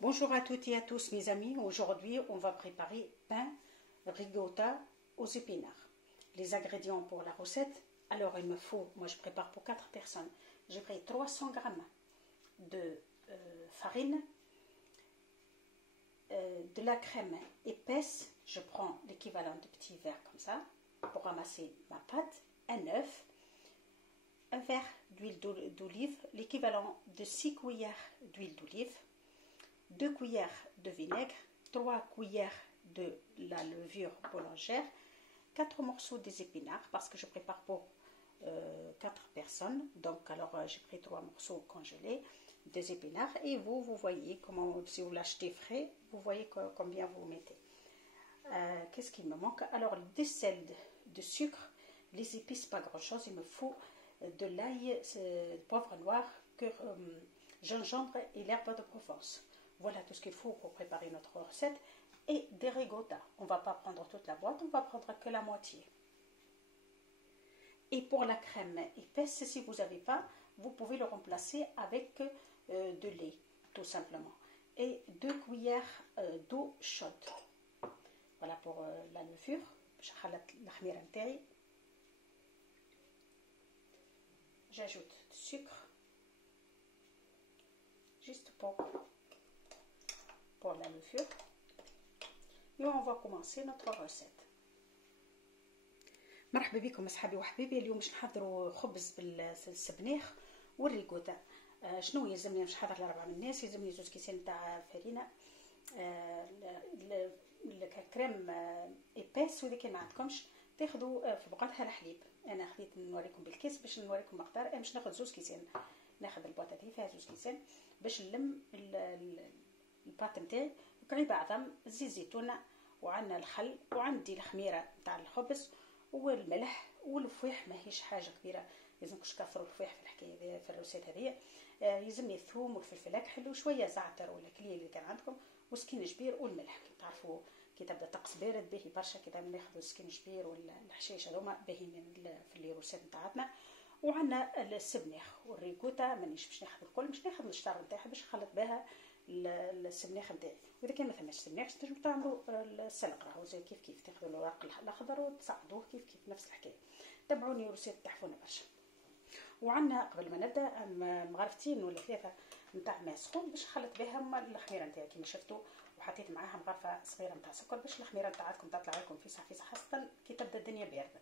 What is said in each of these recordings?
Bonjour à toutes et à tous mes amis, aujourd'hui on va préparer pain ricotta aux épinards. Les ingrédients pour la recette, alors il me faut, moi je prépare pour 4 personnes, j'ai pris 300 g de farine, de la crème épaisse, je prends l'équivalent de petits verres comme ça pour ramasser ma pâte, un œuf, un verre d'huile d'olive, l'équivalent de 6 cuillères d'huile d'olive, 2 cuillères de vinaigre, 3 cuillères de la levure boulangère, 4 morceaux des épinards parce que je prépare pour 4 personnes. Donc alors j'ai pris 3 morceaux congelés des épinards et vous voyez comment, si vous l'achetez frais, vous voyez combien vous mettez. Qu'est-ce qu'il me manque? Alors des sels de sucre, les épices pas grand chose, il me faut de l'ail, poivre noir, gingembre et l'herbe de Provence. Voilà tout ce qu'il faut pour préparer notre recette. Et des ricotta. On ne va pas prendre toute la boîte, on va prendre que la moitié. Et pour la crème épaisse, si vous n'avez pas, vous pouvez le remplacer avec de lait, tout simplement. Et 2 cuillères d'eau chaude. Voilà pour la levure. J'ajoute du sucre, juste pour la levure. Et on va commencer notre recette. مرحبا بكم اصحابي وحبيبي. اليوم باش نحضروا خبز بالسبنيخ والريكوتا. شنو يلزمني باش نحضر ل4 الناس؟ يلزمني 2 كيسان تاع فرينه، الكريم ايباس، واذا كان ما عندكمش تاخذوا في بقعتها الحليب. انا خديت نوريكم بالكيس باش نوريكم المقدار. انا باش ناخذ 2 كيسان، ناخذ البواطه هذه فيها 2 كيسان باش نلم الباط نتاعي. وكعيبه عظم، زيت زيتونه، وعندنا الخل، وعندي الخميره نتاع الخبز والملح والفويح. ماهيش حاجه كبيره، لازمكش تكثروا الفويح في الحكايه في الروسيت هذه. يلزمني الثوم والفلفل اكحل وشويه زعتر ولا كليه اللي كان عندكم، وسكينجبير والملح. تعرفوا كي تبدا طقس بارد باهي برشا كي ناخذوا السكينجبير والحشيش هذوما باهيين في الروسيت نتاعتنا. وعندنا السبنيخ والريكوتا، مانيش باش ناخذ الكل، باش ناخذ الشطار نتاعها باش نخلط بها السبنيخ نتاعي. واذا كان ما ثماش سبنيخ تنجموا تعملوا السلق، راهو زي كيف تاخذوا الورق الاخضر وتصعدوه كيف نفس الحكايه. تبعوني ورسيت تحفونه برشا. وعندنا قبل ما نبدا مغرفتين ولا 3 نتاع ماء سخون باش نخلط بهم الخميره نتاعي كيما شفتوا، وحطيت معاها مغرفه صغيره نتاع سكر باش الخميره نتاعكم تطلع لكم في صح خاصه كي تبدا الدنيا بارده.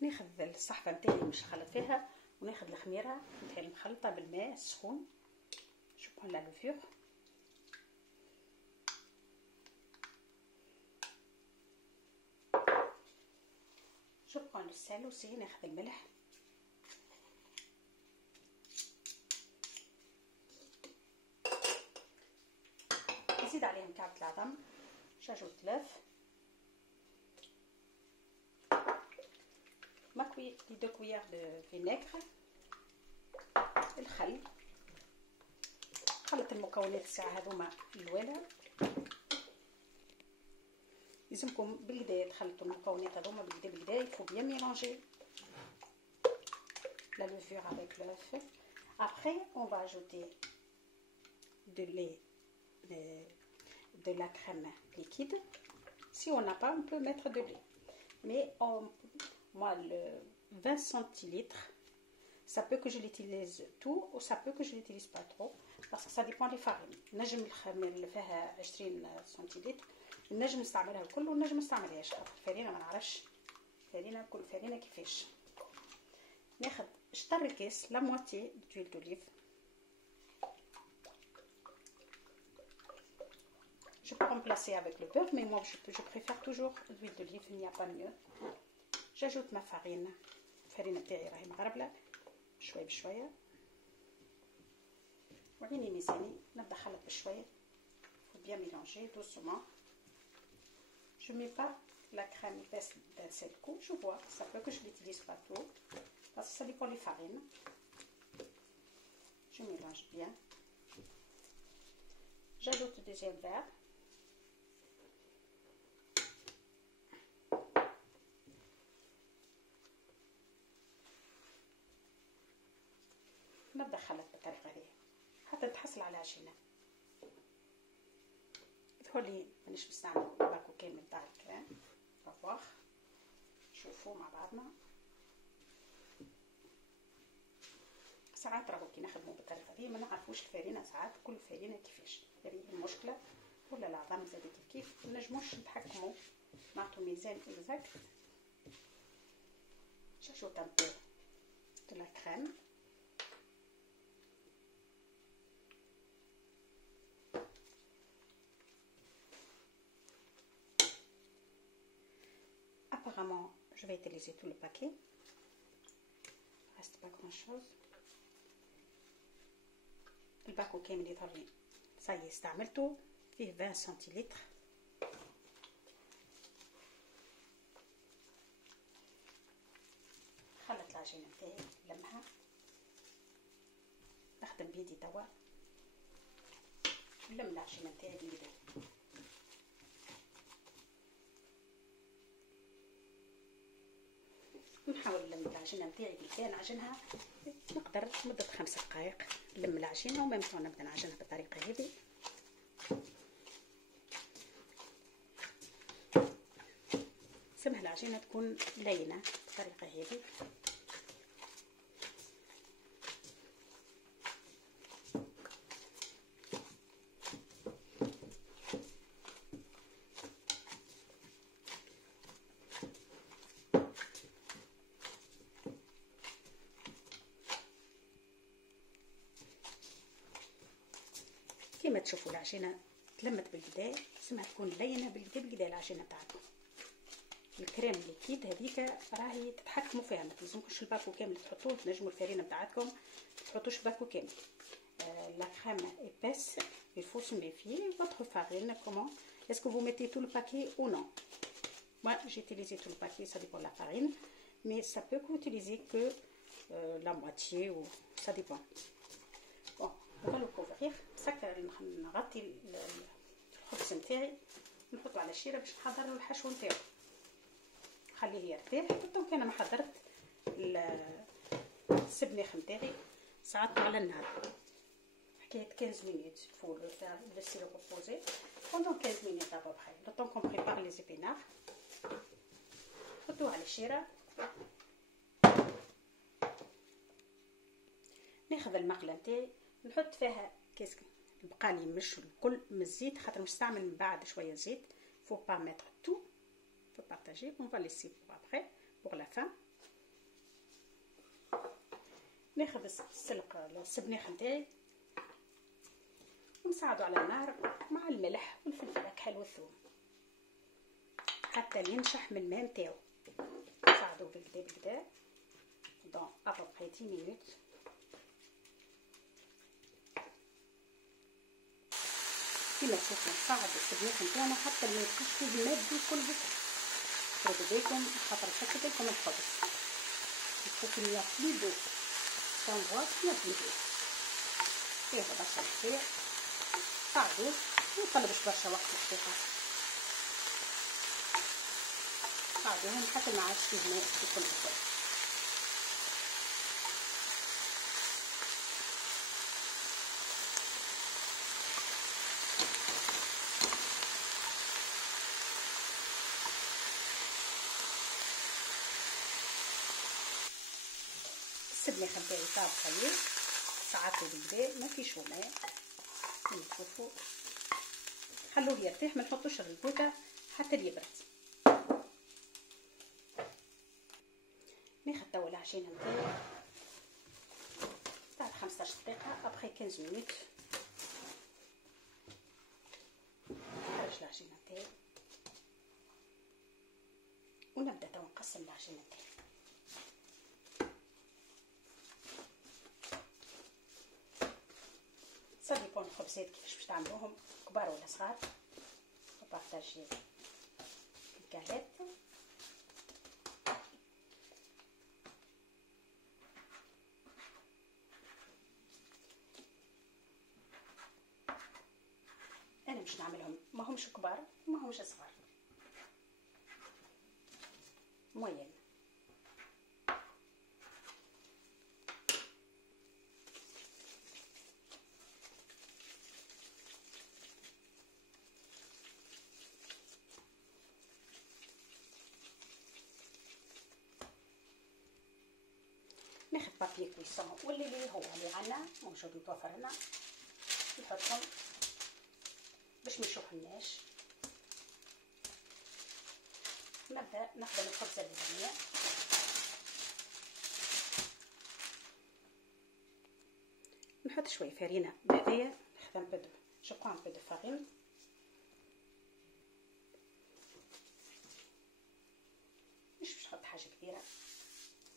ناخذ الصحفه نتاعي باش نخلط فيها، وناخذ الخميره نتاعي مخلطه بالماء السخون. Je prends la levure, je prends le sel aussi, ناخذ الملح، نزيد عليهم كعبة العظم، j'ajoute l'œuf، les 2 cuillères de vinaigre، الخل. خلط المكونات الساعه هذوما الاولى. لازمكم بالكدا تخلطوا المكونات هذوما بالكدا يفو بيان ميلانجي la levure avec l'œuf. Après on va ajouter de la crème liquide. Si on n'a pas, on peut mettre de lait, mais moi le 20 centilitres, ça peut que je l'utilise tout ou ça peut que je l'utilise pas trop parce que ça dépend des farines. نجم الخميره اللي فيها 20 سنتيلتر نجم نستعملها الكل ونجم نستعملهاش. الفرينه ما نعرفش كل فرينه كيفاش. ناخذ شطر الكاس لا موتي دويل دوليف. Je peux remplacer avec le beurre, mais moi je préfère toujours l'huile d'olive, il n'y a pas mieux. J'ajoute ma farine. الفرينه تاعي راهي مغربله شوي بشويه. وريني ميزاني نبدا خلط بشويه. faut bien mélanger doucement. Je mets pas la crème épaisse d'un seul coup, je vois, ça peut que je l'utilise pas trop parce que ça dépend des farines. Je mélange bien. J'ajoute le deuxième verre. نبدا خلط بالطريقه هذه. حتى تحصل على عجينه. تقولي مانيش نستعمل باكو كامل تاع الكريم طباخ. شوفوا مع بعضنا. ساعات راهو كي نخدموا بالطريقه دي ما نعرفوش الفارينه، ساعات كل فارينه كيفاش، هذه المشكله. ولا العظام زاد كيف ما نجموش نتحكموا، نعطوا ميزان اكزاكت. شاشو تنبو de la crème. Apparemment, je vais utiliser tout le paquet. Il ne reste pas grand chose. الباكو كامل يظهر لي صاي استعملته، فيه 20 سنتيلتر. خلط العجينه نتاعي لمها، نخدم بيدي توا نلم العجينه نتاعي بيدي. نحاول نلم العجينه نتاعي بالكدا، نعجنها نقدر مده 5 دقائق نلم العجينه وممكن نبدا نعجنها بالطريقه هذه. سمح العجينه تكون لينه بالطريقه هذه. كما تشوفوا العجينه تلمت بالكدا، سمها تكون لينه بالكدا العجينه تاعكم. الكريم ليكيد هذيك راهي تتحكموا فيها، ما تلزمكوش الباكو كامل تحطوه، تنجموا الفارينه بتاعتكم تحطوش باكو كامل. La crème épaisse, il faut se méfier. Votre farine, comment est-ce que vous mettez tout le paquet ou non? Moi, j'ai utilisé tout le paquet, ça dépend de la farine, mais ça peut que vous utilisez que la moitié ou ça dépend. Bon, on va le couvrir. نغطي الخبز نتاعي، نحطو على الشيره باش نحضر الحشو نتاعو، خليه يرتاح. حتى كان ما حضرت السبناخ نتاعي ساعات على النار، حكايه 15 minutes faut le faire laisser le reposer pendant 15 minutes à peu près le temps qu'on prépare les épinards. نحطوه على الشيره. ناخذ المقله نتاعي نحط فيها كيس بقالي مش الكل من الزيت، خاطر نستعمل من بعد شويه زيت. faut pas mettre tout, faut partager, on va laisser pour après pour la fin. ناخذ السلق السبناخ نتاعي ونساعدو على النار مع الملح والفلفل الكحل والثوم حتى ينشح من الماء نتاعو. نساعدوه بالكدا دون ابوبري 10 minutes. كيما تشوفوا نصعد السبناخ نتاعنا حتى ما يبقاش فيه الماء الكل بس. خذوا بالكم خاطر شكل لكم الخبز يحط لي بليدو تنبوات فيها بليدو فيه برشا الخير. صعدوه ميطلبش برشا وقت الحقيقة، صعدوهم حتى ما عادش فيه ماء يكون أكثر. السبناخ نتاعي طاب خليه صعدته بالكدا ما فيش ماء كيما تشوفوا. خلوه يرتاح، ما نحطوش الريكوتا حتى يبرد. ناخذ توا العجينه نتاعي تاع 15 دقيقه ابخي 15 minutes. نخرج العجينه نتاعي ونبدا توا نقسم العجينه نتاعي. صديقون الخبزات كيفاش باش تعملوهم كبار ولا صغار، بارطاجي الكالات. انا باش نعملهم ما همش كبار وما همش صغار، موين. ناخذ بابي كويسون واللي هو اللي عندنا موجود متوفر لنا نحطهم باش ما يشوحناش. نبدا نخدم الخبزه اللبنيه. نحط شويه فرينه بيضيه، نخدم بدو جو برون بو دو فارين. مش باش نحط حاجه كبيره،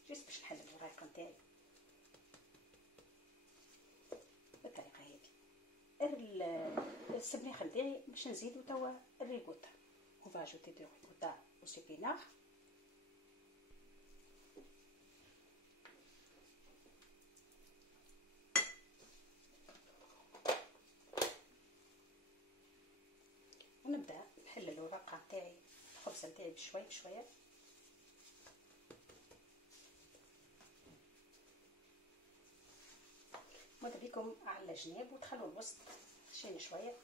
جيست باش نحل الوراق نتاعي بالطريقه هذه. السبناخ نتاعي باش نزيدو توا الريكوتا. on va ajouter de ricotta au épinards. ونبدا نحل الورقه نتاعي الخبزه نتاعي بشوي بشويه. ماذا بيكم على الجناب وتخلوا الوسط خشين شويه.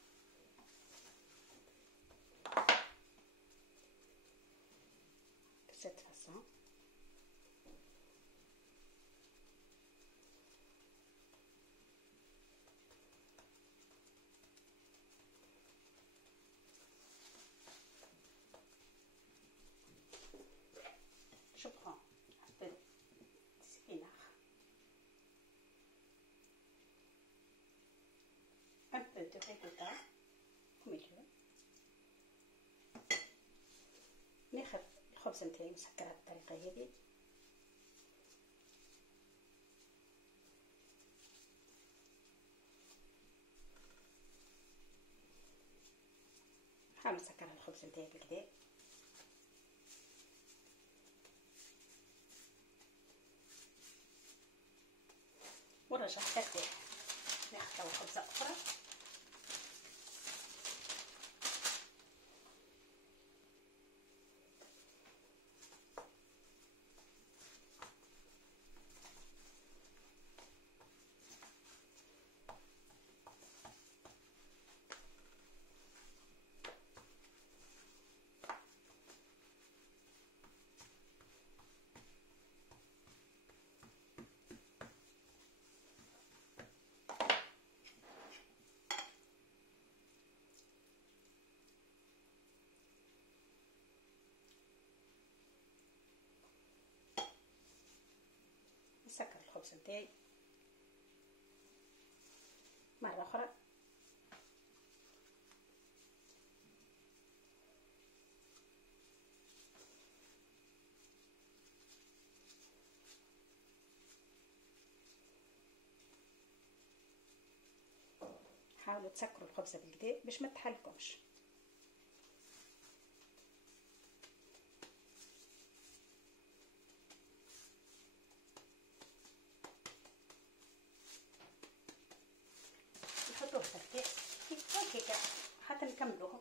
بهذه الفاصون je prends un peu d'épinards, un peu de ricotta au milieu. ناخذ الخبزه نتاعي مسكره بالطريقه هذه. نحاول نسكر الخبزه نتاعي بالكدا. ونرجع ترتاح. ناخذ توا خبزه اخرى. نسكر الخبز نتاعي مرة أخرى. حاولوا تسكروا الخبزة بالكدا باش ما تحلكمش. نحطوه ترتاح هكاكا حتى نكملوهم.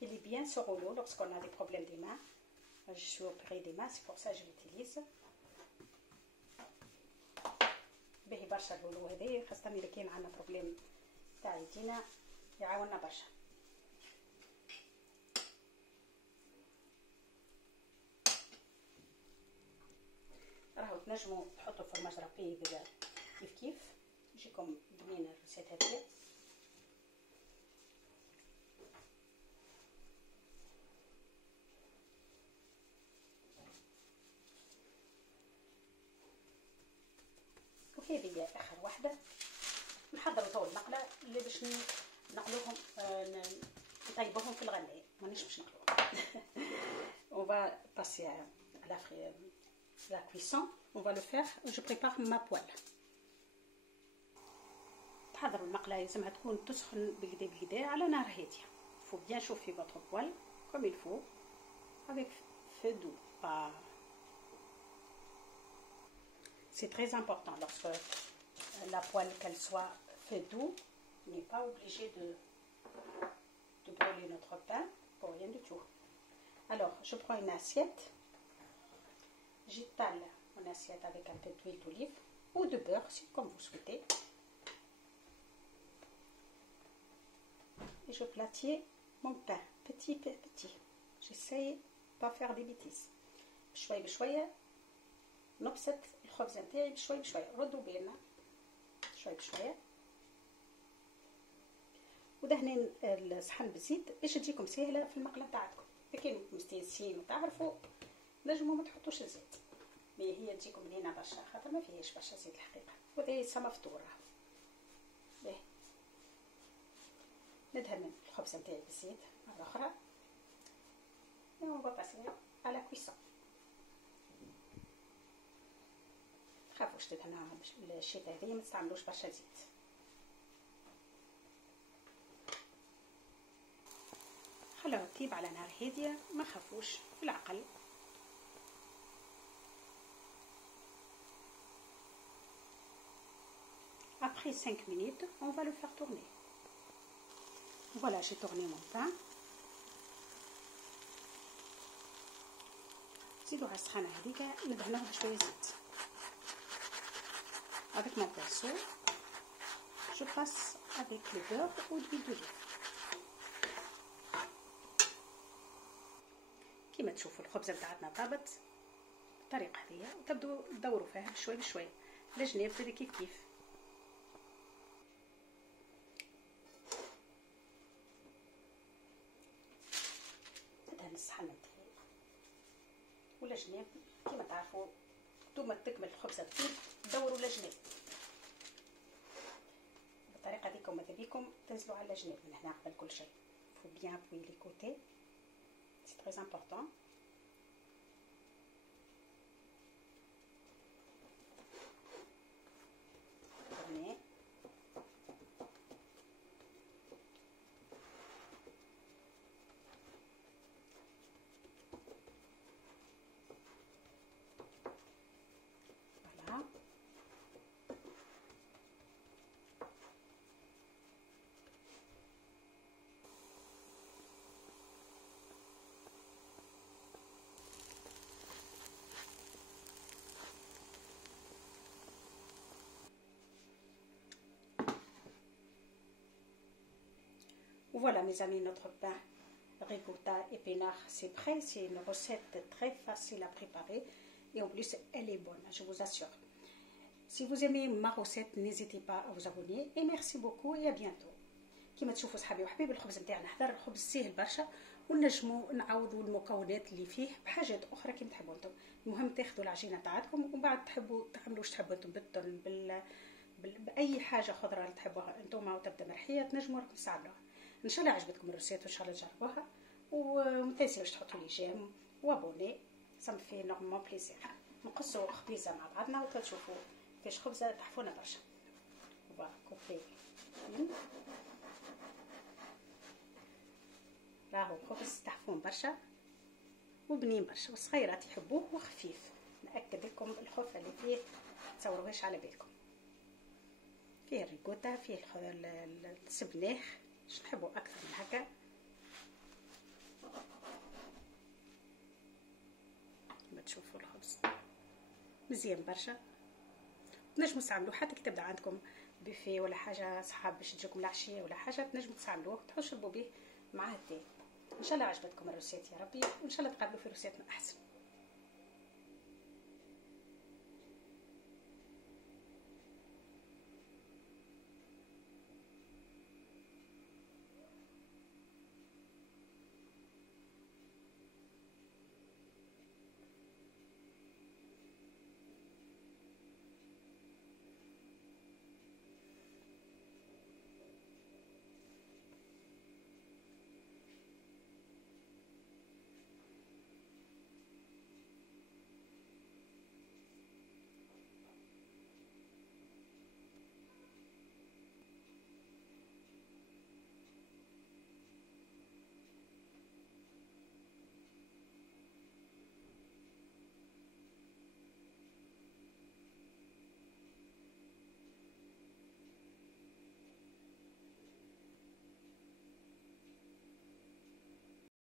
Il est bien ce rouleau lorsqu'on a des problèmes des mains. Je suis opérée des mains, c'est pour ça que je l'utilise. باهي برشا الرولو هذايا، خاصة إذا كان عندنا بروبليم تاع يدينا يعاوننا برشا. راهو تنجموا تحطوا فرماج رقيق كيف كيف يجيكم بنين الريسيت هذيا. وهذه اخر واحده. نحضروا تو المقله اللي باش نقلوهم نطيبوهم في الغلايه، مانيش باش نقلوهم. on va passer à la cuisson. on va le faire. je prépare ma poêle. تحضروا المقله لازمها تكون تسخن بكدا بكدا على نار هاديه. faut bien chauffer votre poêle comme il faut avec feu doux. pas C'est très important lorsque la poêle qu'elle soit fait doux, on n'est pas obligé de brûler notre pain pour rien du tout. Alors, je prends une assiette. J'étale mon assiette avec un peu d'huile d'olive ou de beurre, si comme vous souhaitez. Et je platine mon pain petit à petit. J'essaye de pas faire des bêtises. بشوية بشوية نبسط الخبز نتاعي بشوية بشوية. ردوا بالنا شوية بشوية. ودهنين الصحن بالزيت باش تجيكم سهلة في المقلة تاعتكم. لكن مستانسين وتعرفوا نجموا ما تحطوش الزيت. مي هي تجيكم بنينة برشا خاطر ما فيهاش برشا زيت الحقيقة. وهذه سما فطورة. باهي. ندهن الخبز نتاعي بالزيت مرة أخرى. Et on va passer à la cuisson. تخافوش تدهنوها الشتا هذيا ما تستعملوش برشا زيت. خلوها تطيب على نار هادية ما خافوش بالعقل. Après 5 minutes, on va le faire tourner. Voilà, j'ai tourné mon pain. زيدوا على السخانة هذيك ندهنوها بشوية زيت. Avec mon pinceau, je passe avec le beurre ou l'huile d'olive. كيما تشوفوا الخبزة بتاعتنا طابت بالطريقة هذه وتبدو تدوروا فيها بشوي بشوي الجناب زي كيف كيف. ندهن الصحن نتاعي ولا جناب كيما تعرفوا دوما تكمل الخبزة تطيب دوروا الجناب بالطريقة هذيك. وماذا بيكم تنزلوا على الجناب من هنا قبل كل شيء. faut bien appuyer les côtés, c'est très important. Tournez. Voilà. Voilà mes amis, notre pain ricotta épinard c'est prêt. C'est une recette très facile à préparer et en plus elle est bonne, je vous assure. Si vous aimez ma recette, n'hésitez pas à vous abonner et merci beaucoup et à bientôt. كما تشوفوا صحابي وحبيبي الخبز نتاعنا حضر. الخبز سهل برشا ونجموا نعوضوا المكونات اللي فيه بحاجات اخرى كيما تحبوا انتم. المهم تاخذوا العجينه تاعتكم ومن بعد تحبوا تعملوا واش تحبوا انتم بالتن باي حاجه خضراء اللي تحبوها انتم وتبدا مرحيه تنجموا راكم تستعملوها. ان شاء الله عجبتكم الريسيت وان شاء الله تجربوها وما تنساوش تحطوا لي جيم وابوني. سام في نورمالمون بليزير. نقصوا خبيزه مع بعضنا وتشوفوا كيفاش خبزه تحفونه برشا. فوالا كوبي راهو خبز تحفون برشا وبنين برشا والصغيرات يحبوه وخفيف. نأكد لكم الخف اللي فيه تصوروهاش على بالكم. فيه الريكوتا فيه السبناخ باش نحبوا اكثر من هكا. كما تشوفوا الخبز مزيان برشا. تنجموا تستعملوه حتى كي تبدا عندكم بوفيه ولا حاجه صحاب باش تجيكم العشيه ولا حاجه تنجموا تستعملوه تشربوا به مع التاي. ان شاء الله عجبتكم الريسيت يا ربي وان شاء الله تقابلوا في ريسيت احسن.